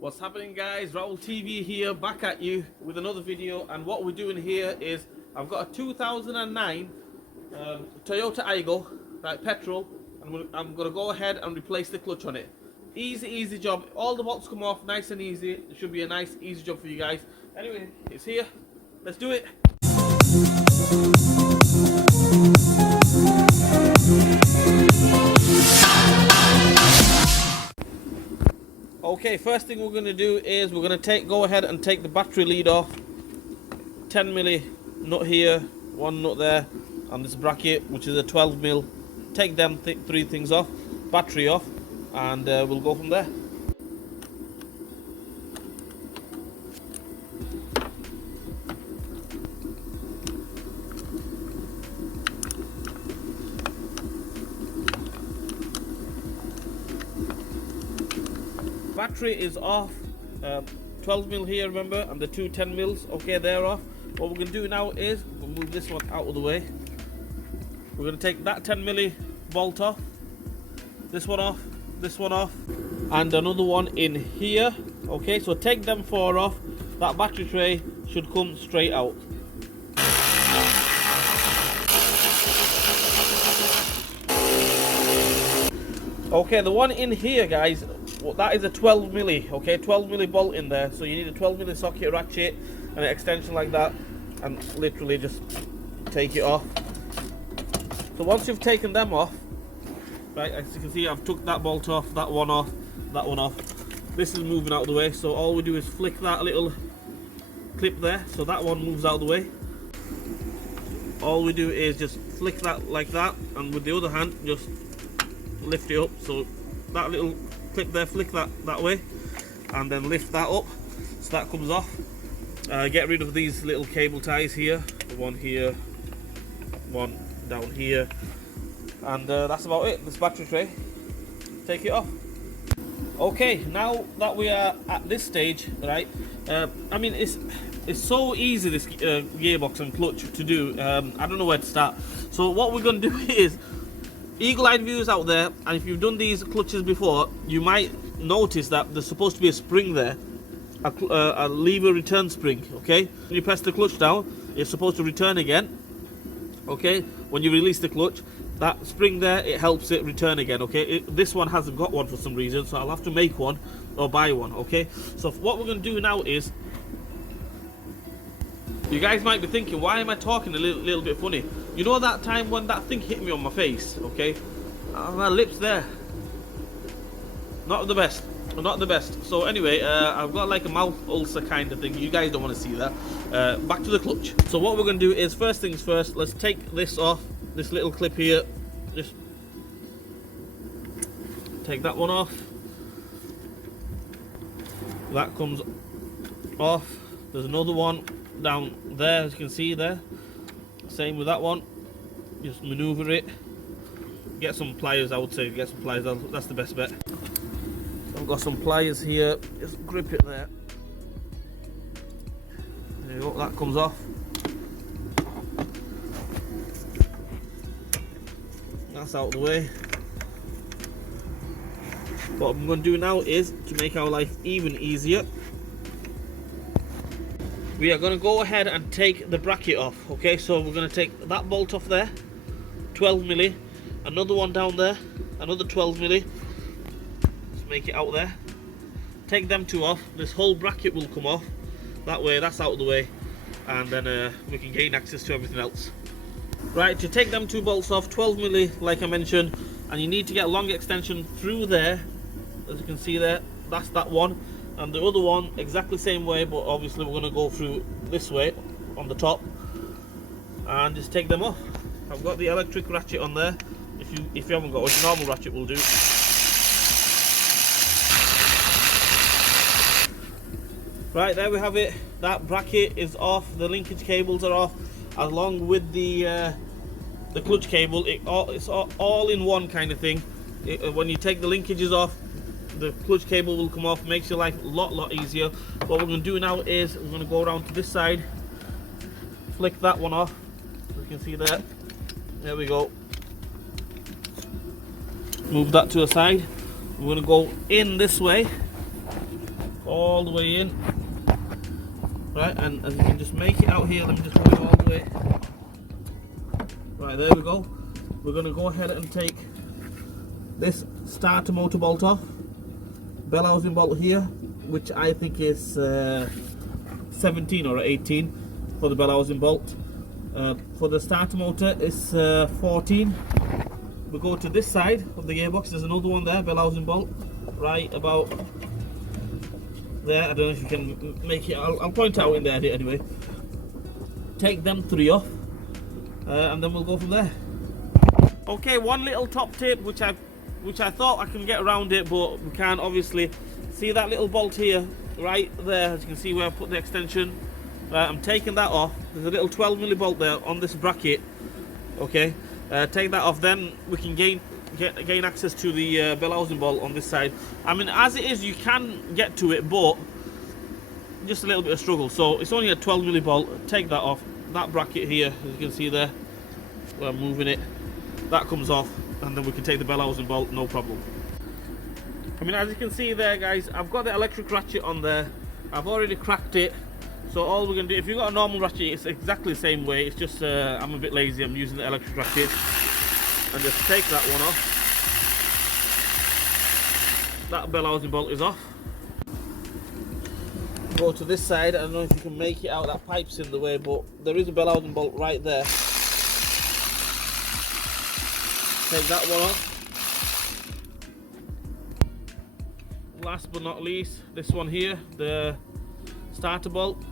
What's happening, guys? Raul TV here, back at you with another video. And what we're doing here is I've got a 2009 Toyota Aygo, right, petrol, and I'm gonna go ahead and replace the clutch on it. Easy job. All the bolts come off nice and easy. It should be a nice easy job for you guys. Anyway, it's here, let's do it. Okay, first thing we're going to do is we're going to go ahead and take the battery lead off. 10mm nut here, one nut there, and this bracket, which is a 12mm. Take them three things off, battery off, and we'll go from there. Battery is off, 12mm here, remember, and the two 10mm, okay, they're off. What we're going to do now is we'll move this one out of the way. We're going to take that 10mm bolt off, this one off, and another one in here. Okay, so take them four off. That battery tray should come straight out. Okay, the one in here, guys, well, that is a 12mm, okay, 12mm bolt in there. So you need a 12mm socket ratchet and an extension like that, and literally just take it off. So once you've taken them off, right, as you can see, I've took that bolt off, that one off, that one off. This is moving out of the way, so all we do is flick that little clip there, so that one moves out of the way. All we do is just flick that like that, and with the other hand, just lift it up. So that little clip there, flick that way, and then lift that up, so that comes off. Get rid of these little cable ties here, the one here, one down here, and that's about it. This battery tray, take it off. Okay, now that we are at this stage, right, I mean, it's so easy, this gearbox and clutch to do. I don't know where to start. So what we're going to do is, eagle-eyed viewers out there, and if you've done these clutches before, you might notice that there's supposed to be a spring there, a lever return spring. Okay, when you press the clutch down, it's supposed to return again. Okay, when you release the clutch, that spring there, it helps it return again. Okay, this one hasn't got one for some reason, so I'll have to make one or buy one. Okay, so what we're going to do now is, you guys might be thinking, why am I talking a little bit funny? You know that time when that thing hit me on my face, okay? My lips there. Not the best. Not the best. So anyway, I've got like a mouth ulcer kind of thing. You guys don't want to see that. Back to the clutch. So what we're going to do is, first things first, let's take this off. This little clip here. Just take that one off. That comes off. There's another one down there, as you can see there. Same with that one. Just maneuver it. Get some pliers, I would say. Get some pliers, that's the best bet. I've got some pliers here. Just grip it there. There you go, that comes off. That's out of the way. What I'm going to do now is, to make our life even easier, we are going to go ahead and take the bracket off. Okay, so we're going to take that bolt off there, 12mm, another one down there, another 12mm. Let's make it out there. Take them two off. This whole bracket will come off. That way, that's out of the way, and then we can gain access to everything else. Right, to take them two bolts off, 12mm, like I mentioned, and you need to get a long extension through there. As you can see there, that's that one. And the other one, exactly the same way, but obviously we're going to go through this way on the top and just take them off. I've got the electric ratchet on there. If you haven't got one, normal ratchet will do. Right, there we have it. That bracket is off. The linkage cables are off, along with the clutch cable. It's all in one kind of thing. When you take the linkages off, the clutch cable will come off. Makes your life a lot easier. What we're going to do now is we're going to go around to this side, flick that one off, as you can see there we go. Move that to the side. We're going to go in this way, all the way in. Right, and as you can just make it out here, let me just put it all the way. Right, there we go. We're going to go ahead and take this starter motor bolt off. Bell housing bolt here, which I think is 17 or 18 for the bell housing bolt. For the starter motor it's 14. We go to this side of the gearbox, there's another one there, bell housing bolt, right about there. I don't know if you can make it, I'll point out in there anyway. Take them 3 off, and then we'll go from there. Okay, one little top tip which I thought I can get around it, but we can't obviously. See that little bolt here, right there, as you can see where I put the extension. I'm taking that off. There's a little 12mm bolt there on this bracket. Okay, take that off, then we can gain access to the bell housing bolt on this side. I mean, as it is, you can get to it, but just a little bit of struggle. So it's only a 12mm bolt. Take that off. That bracket here, as you can see there, where I'm moving it, that comes off, and then we can take the bell housing bolt, no problem. I mean, as you can see there, guys, I've got the electric ratchet on there. I've already cracked it. So all we're going to do, if you've got a normal ratchet, it's exactly the same way. It's just I'm a bit lazy. I'm using the electric ratchet. And just take that one off. That bell housing bolt is off. Go to this side. I don't know if you can make it out. That pipe's in the way, but there is a bell housing bolt right there. Take that one off. Last but not least, this one here, the starter bolt,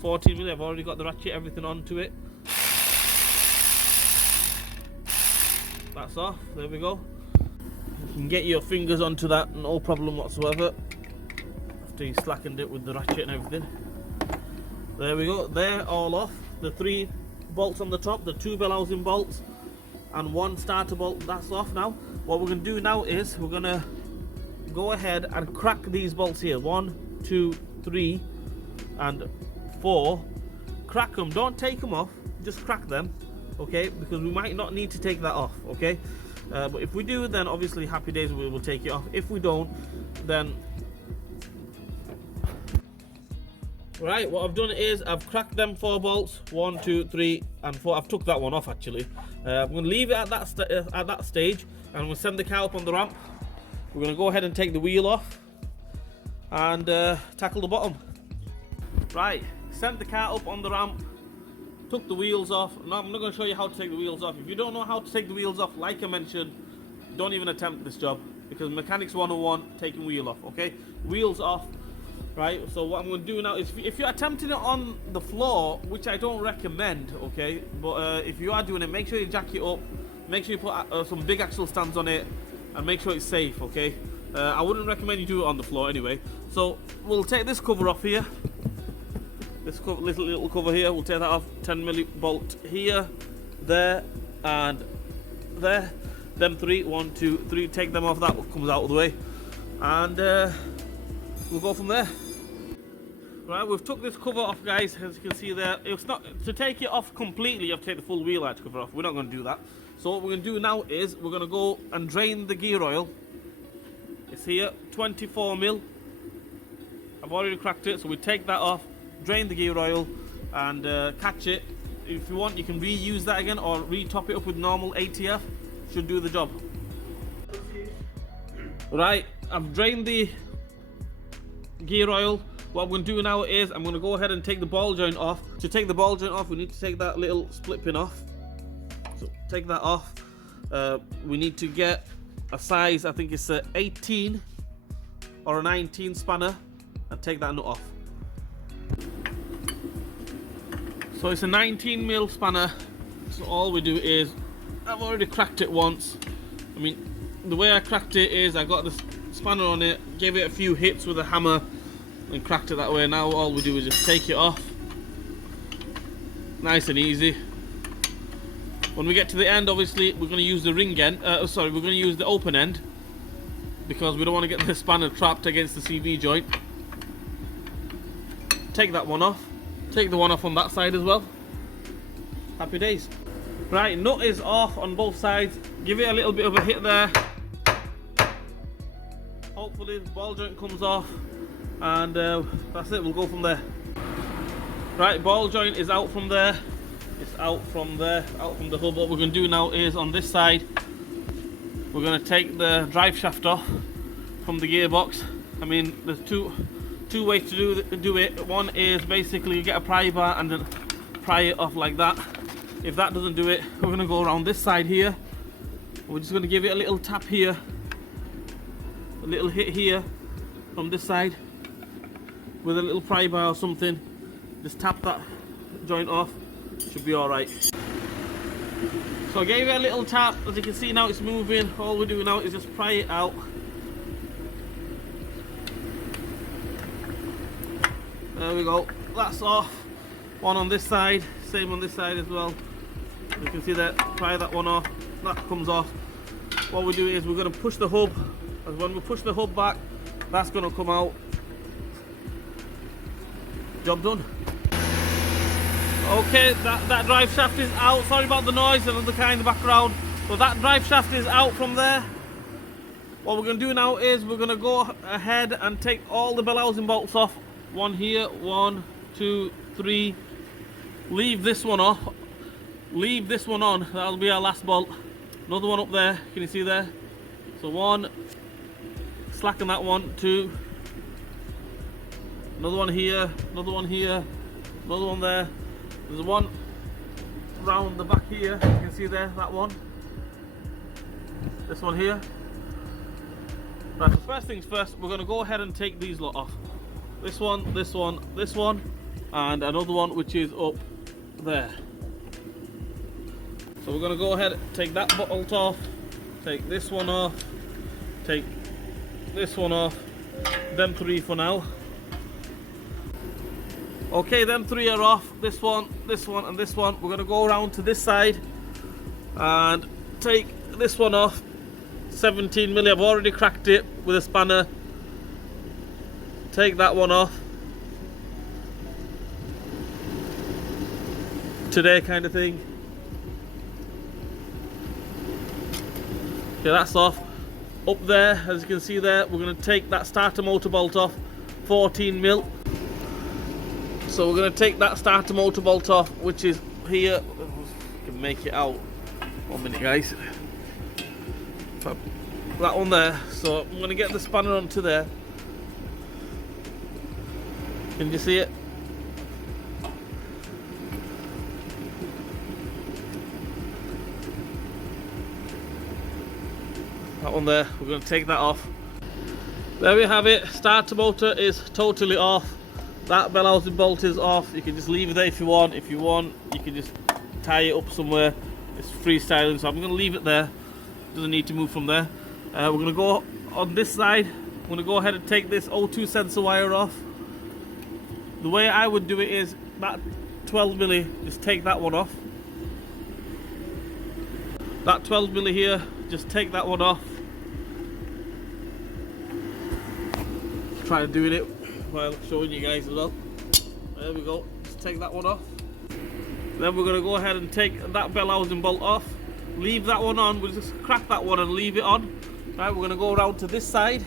14mm. I've already got the ratchet, everything onto it. That's off. There we go. You can get your fingers onto that, no problem whatsoever, after you slackened it with the ratchet and everything. There we go. They're all off. The 3 bolts on the top, the 2 bell housing bolts, and 1 starter bolt. That's off now. What we're going to do now is we're going to go ahead and crack these bolts here. 1, 2, 3, and 4. Crack them. Don't take them off. Just crack them. Okay, because we might not need to take that off. Okay, but if we do, then obviously happy days, we will take it off. If we don't, then right, what I've done is I've cracked them 4 bolts, 1, 2, 3, and 4. I've took that one off actually. I'm going to leave it at that stage, and we'll send the car up on the ramp. We're going to go ahead and take the wheel off and tackle the bottom. Right, sent the car up on the ramp, took the wheels off. Now I'm not going to show you how to take the wheels off. If you don't know how to take the wheels off, like I mentioned, don't even attempt this job, because Mechanics 101, taking wheel off, okay? Wheels off. Right, so what I'm going to do now is, if you're attempting it on the floor, which I don't recommend, okay, but if you are doing it, make sure you jack it up, make sure you put some big axle stands on it, and make sure it's safe, okay? I wouldn't recommend you do it on the floor anyway. So we'll take this cover off here, this cover, little cover here, we'll take that off. 10mm bolt here, there, and there. Them 3, 1, 2, 3, take them off, that comes out of the way, and we'll go from there. Right, we've took this cover off, guys. As you can see there, it's not to take it off completely. You have to take the full wheel arch cover off. We're not going to do that. So what we're going to do now is we're going to go and drain the gear oil. It's here, 24mm. I've already cracked it, so we take that off, drain the gear oil, and catch it. If you want, you can reuse that again or re-top it up with normal ATF. Should do the job. Right, I've drained the gear oil. What I'm going to do now is I'm going to go ahead and take the ball joint off. To take the ball joint off, we need to take that little split pin off. So take that off. We need to get a size, I think it's a 18 or a 19 spanner, and take that nut off. So it's a 19mm spanner. So all we do is, I've already cracked it once. I mean, the way I cracked it is I got the spanner on it, gave it a few hits with a hammer, and cracked it that way. Now all we do is just take it off. Nice and easy. When we get to the end, obviously we're going to use the ring end. We're going to use the open end, because we don't want to get the spanner trapped against the CV joint. Take that one off. Take the one off on that side as well. Happy days. Right, nut is off on both sides. Give it a little bit of a hit there. Hopefully the ball joint comes off. and that's it. We'll go from there. Right, ball joint is out from there. It's out from there, out from the hub. What we're going to do now is on this side, we're going to take the drive shaft off from the gearbox. I mean, there's two ways to do it. One is basically get a pry bar and then pry it off like that. If that doesn't do it, we're going to go around this side here. We're just going to give it a little tap here, a little hit here from this side with a little pry bar or something. Just tap that joint off, should be alright. So I gave it a little tap. As you can see now it's moving. All we do now is just pry it out. There we go, that's off. One on this side, same on this side as well. You can see that, pry that one off, that comes off. What we do is we're going to push the hub, and when we push the hub back, that's going to come out. Job done. Okay, that drive shaft is out. Sorry about the noise and the car in the background. So that drive shaft is out from there. What we're going to do now is we're going to go ahead and take all the bell housing bolts off. One here, 1, 2, 3. Leave this one off. Leave this one on. That'll be our last bolt. Another one up there. Can you see there? So 1. Slacken that one. 2. Another one here. Another one here. Another one there. There's one round the back here. You can see there. That one. This one here. Right. So first things first. We're going to go ahead and take these lot off. This one, this one, this one, and another one which is up there. So we're going to go ahead and take that bolt off, take this one off, take this one off, them 3 for now. Okay, them 3 are off, this one, and this one. We're going to go around to this side and take this one off, 17mm. I've already cracked it with a spanner. Take that one off. Today kind of thing. Okay, that's off. Up there, as you can see there, we're going to take that starter motor bolt off, 14mm. So we're going to take that starter motor bolt off, which is here. You can make it out. 1 minute, guys. That one there. So I'm going to get the spanner onto there. Can you see it? That one there, we're going to take that off. There we have it. Starter motor is totally off. That bell housing bolt is off. You can just leave it there if you want. If you want, you can just tie it up somewhere. It's freestyling, so I'm going to leave it there. Doesn't need to move from there. We're going to go on this side. I'm going to go ahead and take this O2 sensor wire off. The way I would do it is that 12mm, just take that one off. That 12mm here, just take that one off. Try doing it while showing you guys as well. There we go, just take that one off. Then we're going to go ahead and take that bell housing bolt off. Leave that one on, we'll just crack that one and leave it on. Right, we're going to go around to this side.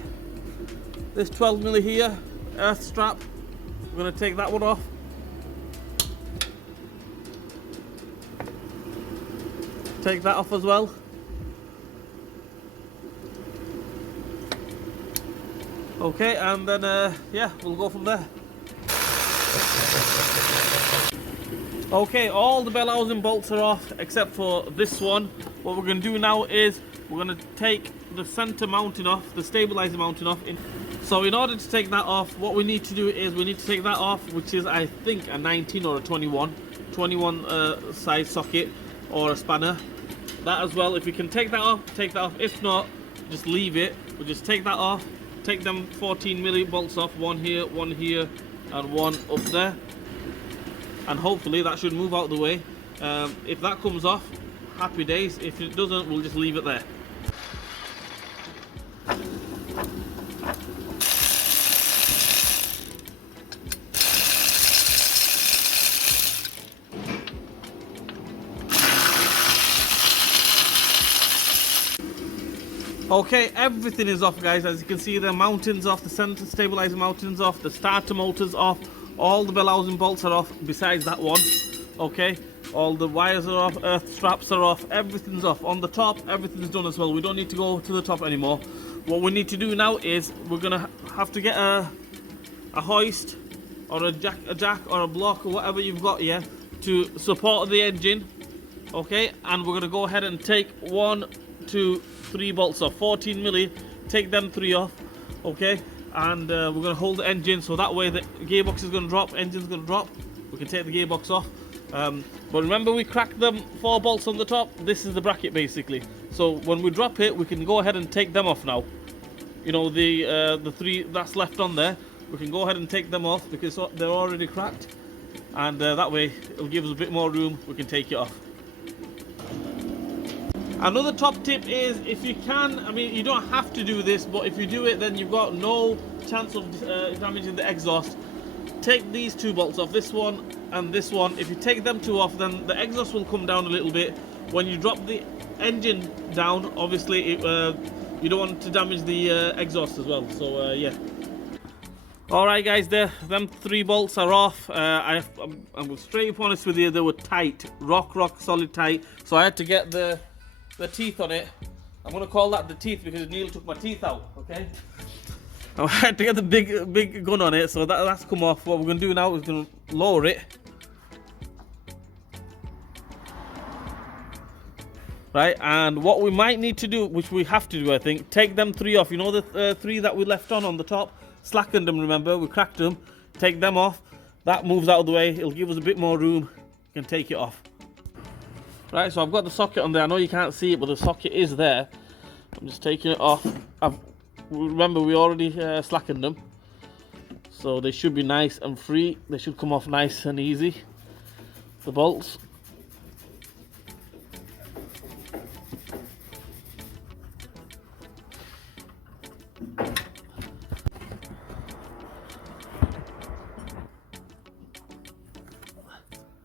This 12mm here, earth strap. We're going to take that one off. Take that off as well. Okay, and then yeah, we'll go from there. Okay, all the bell housing bolts are off except for this one. What we're going to do now is we're going to take the center mounting off, the stabilizer mounting off. So in order to take that off, what we need to do is we need to take that off, which is I think a 19 or a 21 size socket or a spanner. That as well, if we can take that off, take that off. If not, just leave it. We'll just take that off, take them 14mm bolts off, one here, and one up there. And hopefully that should move out of the way. If that comes off, happy days. If it doesn't, we'll just leave it there. Okay, everything is off, guys. As you can see, the mounting's off, the center stabilizer mounting's off, the starter motor's off, all the bell housing bolts are off besides that one. Okay, all the wires are off, earth straps are off, everything's off. On the top, everything's done as well. We don't need to go to the top anymore. What we need to do now is we're gonna have to get a hoist or a jack or a block or whatever you've got here to support the engine. Okay, and we're gonna go ahead and take 1, 2, 3 bolts off, 14 milli. Take them 3 off. Okay, and we're gonna hold the engine so that way the gearbox is gonna drop, engine's gonna drop. We can take the gearbox off. But remember, we cracked them 4 bolts on the top. This is the bracket basically. So when we drop it, we can go ahead and take them off now. You know, the 3 that's left on there, we can go ahead and take them off because they're already cracked, and that way it'll give us a bit more room. We can take it off. Another top tip is, if you can, I mean, you don't have to do this, but if you do it, then you've got no chance of damaging the exhaust. Take these 2 bolts off, this one and this one. If you take them 2 off, then the exhaust will come down a little bit. When you drop the engine down, obviously you don't want to damage the exhaust as well. So yeah. Alright guys, them 3 bolts are off. I'm straight up honest with you, they were tight, rock solid tight. So I had to get the teeth on it. I'm gonna call that the teeth because Neil took my teeth out. Okay. I had to get the big gun on it, so that's come off. What we're gonna do now is gonna lower it. Right, and what we might need to do, which we have to do, I think, take them 3 off. You know the 3 that we left on the top? Slackened them, remember? We cracked them. Take them off. That moves out of the way. It'll give us a bit more room. You can take it off. Right, so I've got the socket on there. I know you can't see it, but the socket is there. I'm just taking it off. Remember, we already slackened them. So they should be nice and free. They should come off nice and easy. The bolts.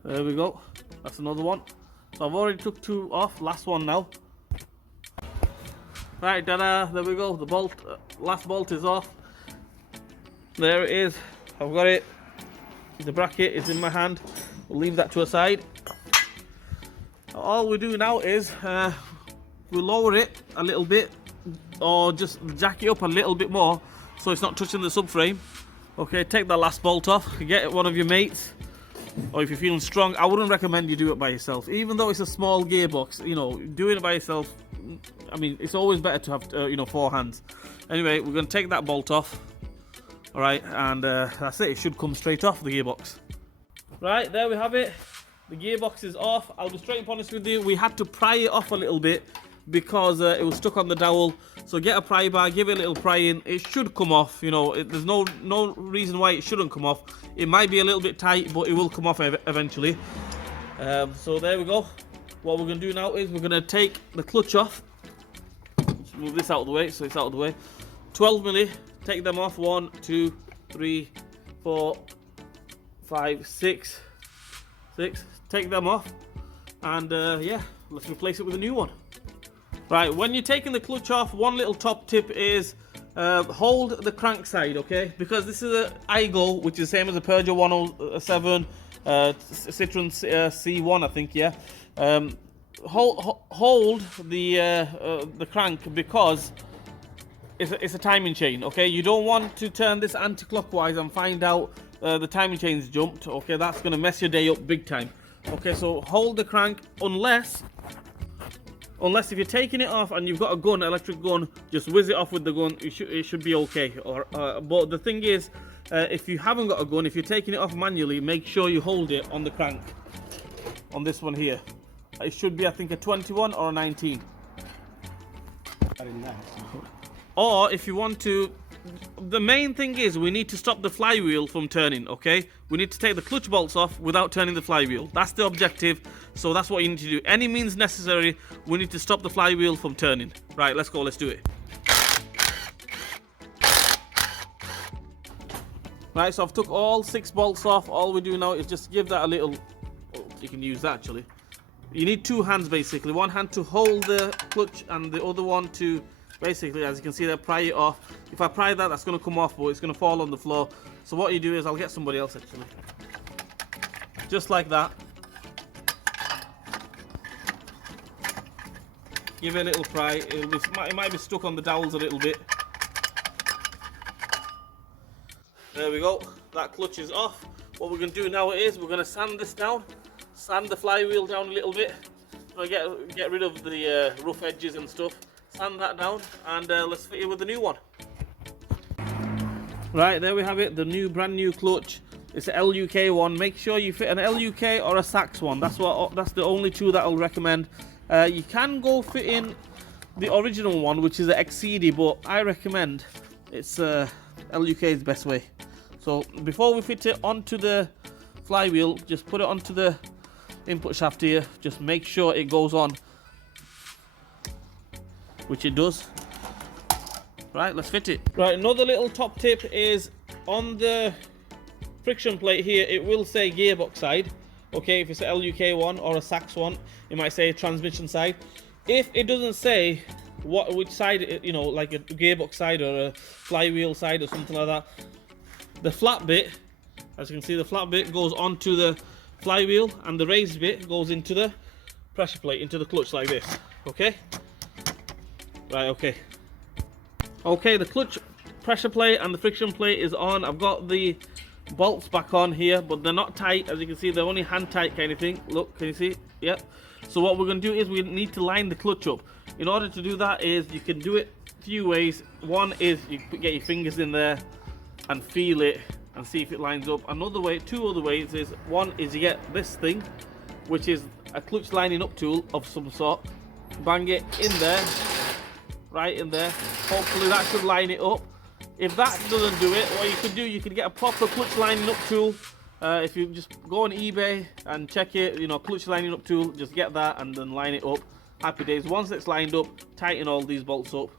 There we go. That's another one. So I've already took 2 off. Last one now. Right, ta-da, there we go. The bolt, last bolt is off. There it is. I've got it. The bracket is in my hand. We'll leave that to a side. All we do now is we lower it a little bit, or just jack it up a little bit more so it's not touching the subframe. Okay, take that last bolt off. Get one of your mates, or if you're feeling strong, I wouldn't recommend you do it by yourself. Even though it's a small gearbox, you know, doing it by yourself, I mean, it's always better to have, you know, 4 hands. Anyway, we're going to take that bolt off. Alright, and that's it. It should come straight off the gearbox. Right, there we have it. The gearbox is off. I'll be straight up honest with you. We had to pry it off a little bit because it was stuck on the dowel. So get a pry bar, give it a little prying. It should come off. You know, there's no reason why it shouldn't come off. It might be a little bit tight, but it will come off eventually. So there we go. What we're going to do now is we're going to take the clutch off. Let's move this out of the way so it's out of the way. 12 milli. Take them off. 1, 2, 3, 4, 5, 6. Take them off. And yeah, let's replace it with a new one. Right, when you're taking the clutch off, one little top tip is hold the crank side, okay? Because this is an Aygo, which is the same as a Peugeot 107, Citroen C1, I think, yeah. Hold the crank because it's a timing chain, okay? You don't want to turn this anti-clockwise and find out the timing chain's jumped, okay? That's going to mess your day up big time. Okay, so hold the crank unless if you're taking it off and you've got a gun, electric gun, just whiz it off with the gun. It should be okay. But the thing is, if you haven't got a gun, if you're taking it off manually, make sure you hold it on the crank. On this one here. It should be, I think, a 21 or a 19. Or if you want to, the main thing is we need to stop the flywheel from turning, okay? We need to take the clutch bolts off without turning the flywheel. That's the objective, so that's what you need to do. Any means necessary, we need to stop the flywheel from turning. Right, let's go, let's do it. Right, so I've took all 6 bolts off. All we do now is just give that a little, oh, you can use that actually. You need 2 hands basically. One hand to hold the clutch and the other one to basically, as you can see there, pry it off. If I pry that, that's going to come off, but it's going to fall on the floor. So what you do is, I'll get somebody else actually. Just like that. Give it a little pry. It might be stuck on the dowels a little bit. There we go. That clutch is off. What we're going to do now is we're going to sand this down. Sand the flywheel down a little bit. Get rid of the rough edges and stuff. Sand that down, and let's fit it with the new one. Right, there we have it. The brand new clutch. It's an LUK one. Make sure you fit an LUK or a Sachs one. That's the only two that I'll recommend. You can go fit in the original one, which is the XCD, but I recommend it's LUK is the best way. So before we fit it onto the flywheel, just put it onto the input shaft here. Just make sure it goes on, which it does. Right, let's fit it. Right, another little top tip is on the friction plate here, it will say gearbox side. Okay, if it's a LUK one or a Sachs one, it might say transmission side. If it doesn't say which side, you know, like a gearbox side or a flywheel side or something like that, the flat bit, as you can see, the flat bit goes onto the flywheel, and the raised bit goes into the pressure plate, into the clutch like this. Okay. Right. Okay, the clutch pressure plate and the friction plate is on. I've got the bolts back on here, but they're not tight. As you can see, they're only hand tight kind of thing. Look, can you see? Yep. So what we're going to do is we need to line the clutch up. In order to do that, is you can do it a few ways. One is you get your fingers in there and feel it and see if it lines up. Another way, two other ways is, one is you get this thing, which is a clutch lining up tool of some sort. Bang it in there, right in there. Hopefully that should line it up. If that doesn't do it, what you could do, you could get a proper clutch lining up tool. If you just go on eBay and check it, you know, clutch lining up tool, just get that and then line it up. Happy days. Once it's lined up, tighten all these bolts up.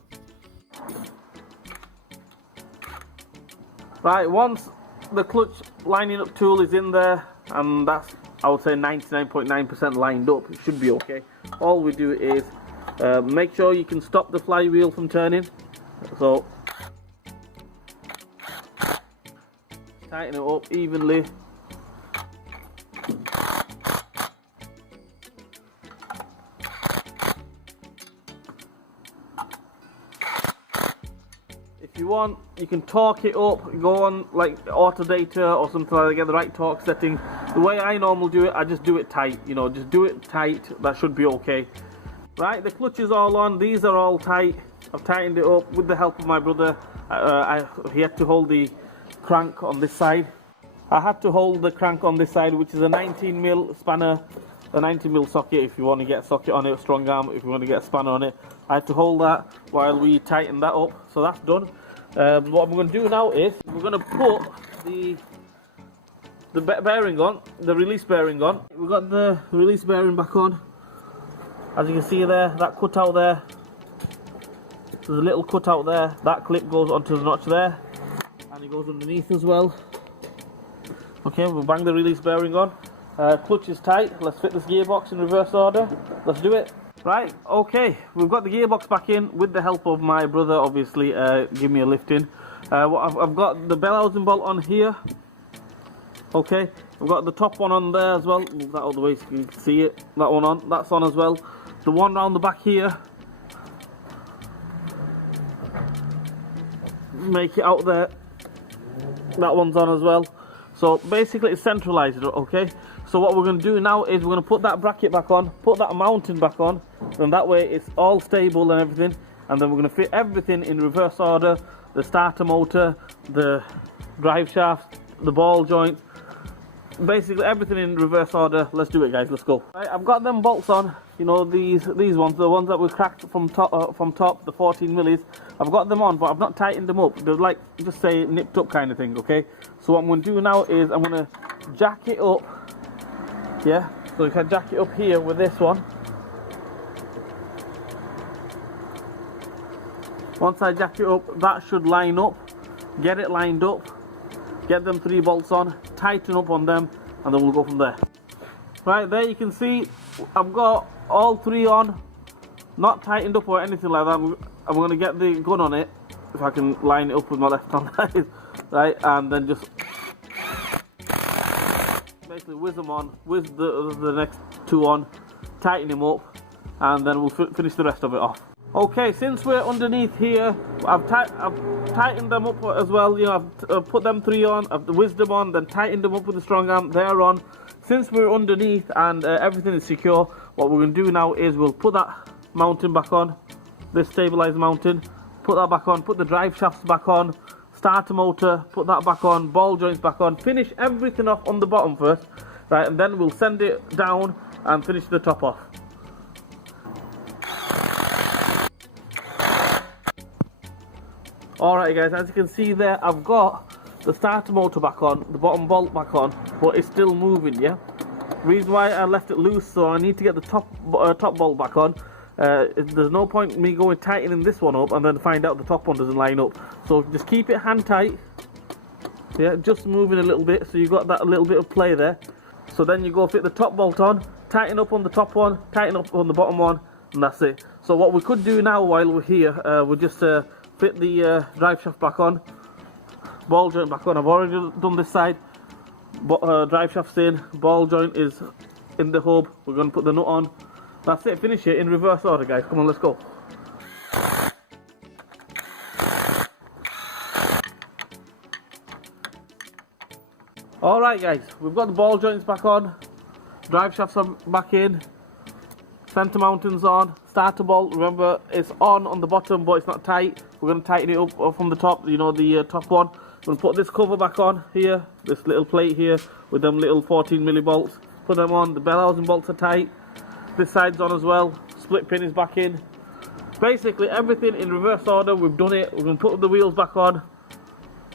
Right, once the clutch lining up tool is in there, and that's, I would say, 99.9% lined up, it should be okay. All we do is make sure you can stop the flywheel from turning. So tighten it up evenly. If you want, you can torque it up, go on like auto data or something like that, get the right torque setting. The way I normally do it, I just do it tight, you know, just do it tight, that should be okay. Right, the clutch is all on, these are all tight. I've tightened it up with the help of my brother. He had to hold the crank on this side. I had to hold the crank on this side, which is a 19mm spanner, a 19mm socket if you want to get a socket on it, a strong arm if you want to get a spanner on it. I had to hold that while we tighten that up, so that's done. What I'm going to do now is we're going to put the bearing on, the release bearing on. We've got the release bearing back on. As you can see there, that cutout there, there's a little cutout there. That clip goes onto the notch there, and it goes underneath as well. Okay, we'll bang the release bearing on. Clutch is tight. Let's fit this gearbox in reverse order. Let's do it. Right, okay, we've got the gearbox back in with the help of my brother, obviously, give me a lift in. I've got the bell housing bolt on here. Okay, I've got the top one on there as well. Move that out of the way so you can see it. That one on, that's on as well. The one round the back here, make it out there. That one's on as well. So basically it's centralized, okay? So what we're going to do now is we're going to put that bracket back on, put that mounting back on, and that way it's all stable and everything. And then we're going to fit everything in reverse order: the starter motor, the drive shaft, the ball joint, basically everything in reverse order. Let's do it, guys. Let's go. Right, I've got them bolts on. You know, these ones, the ones that we cracked from top, the 14mm. I've got them on, but I've not tightened them up. They're like, just say, nipped up kind of thing. Okay. So what I'm going to do now is I'm going to jack it up. Yeah. So you can jack it up here with this one. Once I jack it up, that should line up. Get it lined up. Get them 3 bolts on. Tighten up on them, and then we'll go from there. Right there, you can see I've got all 3 on, not tightened up or anything like that. I'm going to get the gun on it, if I can line it up with my left hand, right, and then just basically whiz them on, whiz the next two on, tighten them up, and then we'll finish the rest of it off. Okay, since we're underneath here, I've tightened them up as well. You know, I've put them three on, I've whizzed them on, then tightened them up with the strong arm. They're on. Since we're underneath and everything is secure, what we're going to do now is we'll put that mounting back on, this stabilizer mounting, put that back on, put the drive shafts back on, starter motor, put that back on, ball joints back on, finish everything off on the bottom first, right, and then we'll send it down and finish the top off. Alright guys, as you can see there, I've got the starter motor back on, the bottom bolt back on, but it's still moving, yeah? Reason why I left it loose, so I need to get the top bolt back on. There's no point in me going tightening this one up and then find out the top one doesn't line up. So just keep it hand tight, yeah, just moving a little bit, so you've got that little bit of play there. So then you go fit the top bolt on, tighten up on the top one, tighten up on the bottom one, and that's it. So what we could do now while we're here, we'll just fit the drive shaft back on, ball joint back on. I've already done this side, drive shaft's in, ball joint is in the hub, we're going to put the nut on. That's it, finish it in reverse order guys, come on, let's go. Alright guys, we've got the ball joints back on, drive shafts are back in, center mountings on, starter bolt, remember it's on the bottom but it's not tight. We're going to tighten it up from the top, you know, the top one. We'll put this cover back on here, this little plate here with them little 14mm bolts. Put them on, the bell housing bolts are tight. This side's on as well, split pin is back in. Basically everything in reverse order, we've done it. We're going to put the wheels back on.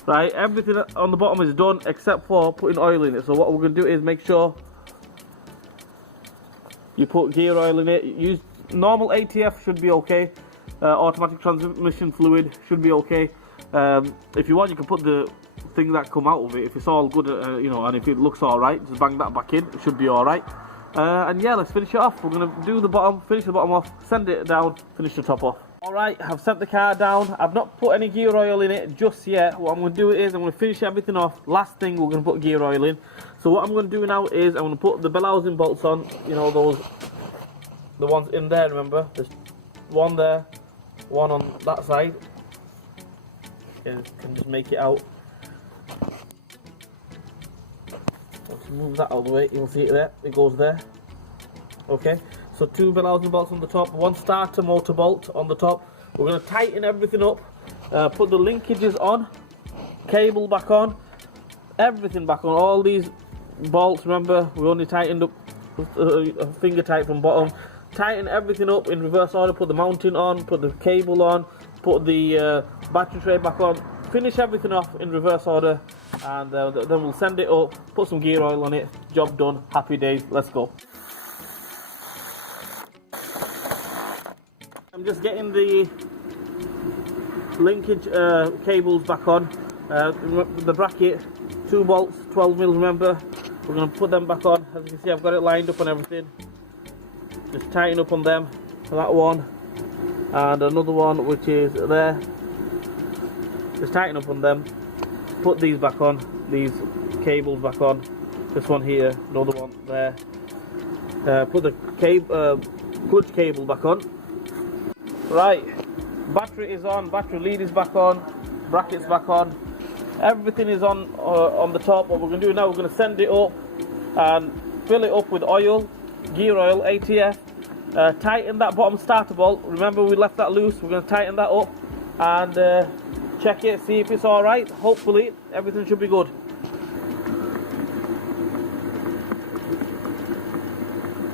Right, everything on the bottom is done except for putting oil in it. So what we're going to do is make sure you put gear oil in it. Use normal ATF, should be okay. Automatic transmission fluid should be okay. If you want, you can put the thing that come out of it. If it's all good, you know, and if it looks alright, just bang that back in. It should be alright. And yeah, let's finish it off. We're going to do the bottom, finish the bottom off, send it down, finish the top off. Alright, I've sent the car down. I've not put any gear oil in it just yet. What I'm going to do is I'm going to finish everything off. Last thing, we're going to put gear oil in. So what I'm going to do now is I'm going to put the bell housing bolts on. You know, the ones in there, remember? There's one there, one on that side. You can just make it out. Let's move that out of the way, you'll see it there, it goes there. Okay, so two bell housing bolts on the top, one starter motor bolt on the top. We're going to tighten everything up, put the linkages on, cable back on, everything back on, all these bolts. Remember, we only tightened up a finger tight from bottom. Tighten everything up in reverse order, put the mounting on, put the cable on, put the battery tray back on, finish everything off in reverse order, and then we'll send it up, put some gear oil on it, job done, happy days, let's go. I'm just getting the linkage cables back on, the bracket, 2 bolts, 12mm, remember, we're going to put them back on. As you can see, I've got it lined up and everything. Just tighten up on them, that one, and another one which is there. Just tighten up on them, put these back on, these cables back on, this one here, another one there. Put the clutch cable back on. Right, battery is on, battery lead is back on, brackets back on, everything is on the top. What we're going to do now, we're going to send it up and fill it up with oil, gear oil, ATF. Tighten that bottom starter bolt. Remember, we left that loose. We're going to tighten that up and check it, see if it's alright. Hopefully everything should be good.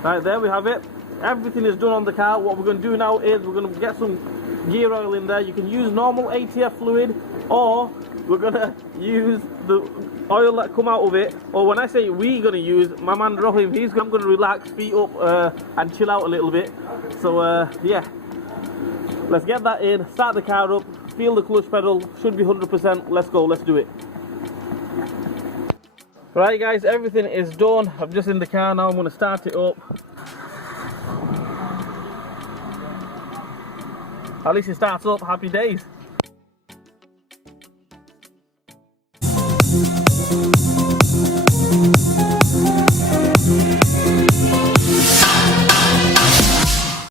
Right, there we have it. Everything is done on the car. What we're going to do now is we're going to get some gear oil in there. You can use normal ATF fluid, or we're going to use the oil that come out of it. Or when I say we're going to use, my man Rohim, he's going to relax, feet up and chill out a little bit. So yeah, let's get that in, start the car up, feel the clutch pedal, should be 100%. Let's go, let's do it. Right guys, everything is done. I'm just in the car now. I'm going to start it up. At least it starts up. Happy days.